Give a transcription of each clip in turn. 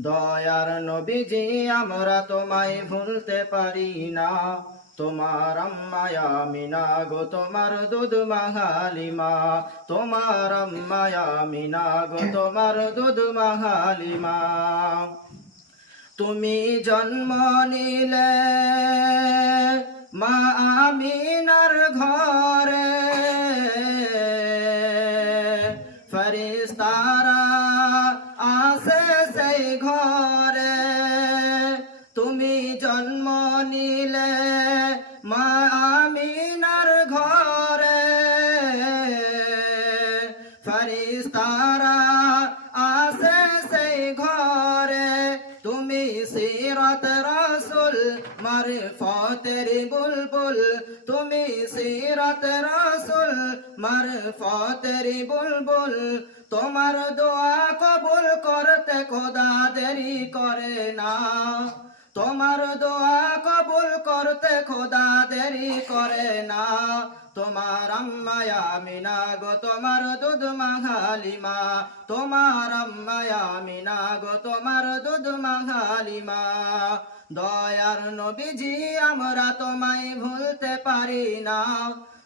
দয়ার নবীজি, আমরা তোমায় ভুলতে পারি না। তোমার আম্মায় আমিনা গো, তোমার দুধ মাহালিমা। তোমার আম্মায় আমিনা গো, তোমার দুধ মাহালিমা। তুমি জন্ম নিলে মা আমিনার ঘরে। ফরিস্তারা তুমি জন্ম নিলে মা আমিনার ঘরে। ফরিস্তারা আসে সেই ঘরে। তুমি সিরত রসুল মারে ফতের বুলবুল। তুমি সিরত রসুল মারে ফতের বুলবুল। তোমার দোয়া কবুল করতে খোদা দেরি করে না। তোমার দোয়া কবুল করতে খোদা দেরি করে না। তোমার আম্মায়া মিনা গো, তোমার দুধ মাহালিমা। তোমার আম্মায়া মিনা গো, তোমার দুধ মাহালিমা। দয়ার নবীজি, আমরা তোমায় ভুলতে পারি না।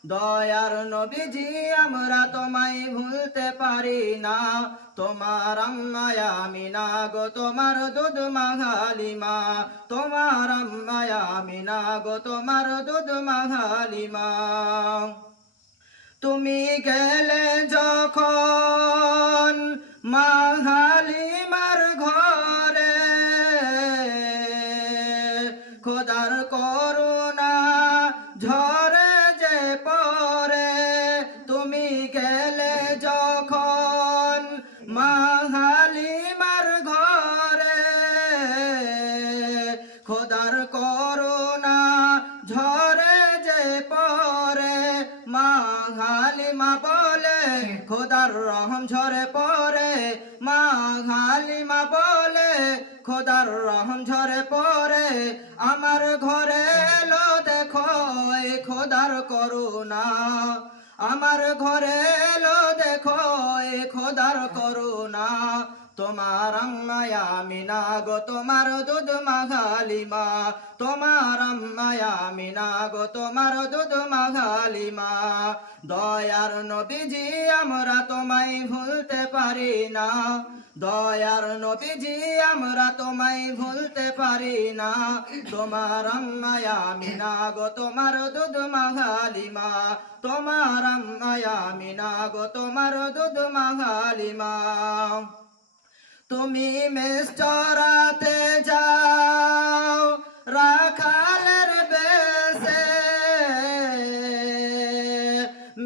দয়ার নবীজি, আমরা তোমায় ভুলতে পারি না। তোমার আম্মায়া মিনা গো, তোমার দুধ মাহালিমা। তোমার আম্মায়া মিনা গো, তোমার দুধ মাহালিমা। তুমি গেলে যখন মাহালিমার ঘরে, খোদার করুণা করুণা ঝরে যে পরে মা হালিমা বলে, খোদার রহম ঝরে পরে মা হালিমা বলে, খোদার রহম ঝরে পরে আমার ঘরে এলো দেখো খোদার করুণা। আমার ঘরে এলো দেখো, এই খোদার করুণা। তোমার আম্মায়া মিনা গো, তোমার দুধ মাঘালিমা তোমার আম্মায়া মিনা গো, তোমার দুধ মাঘালিমা দয়ার নবীজি, আমরা তোমায় ভুলতে পারি না। দয়ার নবীজি, আমরা তোমায় ভুলতে পারি না। তোমার আম্মায়া মিনা গো, তোমার দুধ মাঘালিমা তোমার আম্মায়া মিনা গো, তোমার দুধ মাঘালিমা তুমি মেস্তরাতে যাও, রাখালের বেশে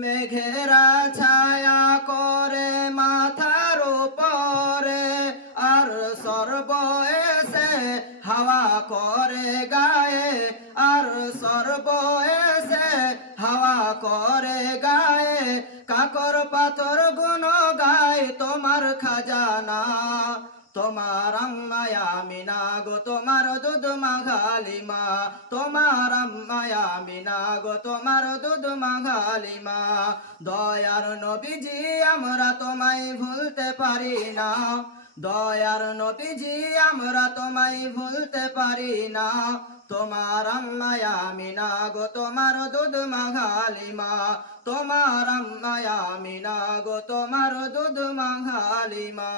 মেঘেরা ছায়া করে মাথার উপরে, আর সর্ব এসে হাওয়া করে গায়ে, আর সর্ব এসে হাওয়া করে গায়ে, কাকর পাথর গুণ গায় তোমার খাজানা, তোমার আম্মায়া মিনা গো, তোমার দুধ মাঘালিমা তোমার আম্মায়া মিনা গো, তোমার দুধ মাঘালিমা দয়ার নবীজি, আমরা তোমায় ভুলতে পারি না। দয়ার নবীজি, আমরা তোমায় ভুলতে পারি না। তোমার আম্মায়া গো, তোমার দুধ মাঘালিমা তোমার আম্মায়া গো, তোমার দুধ মাঘালিমা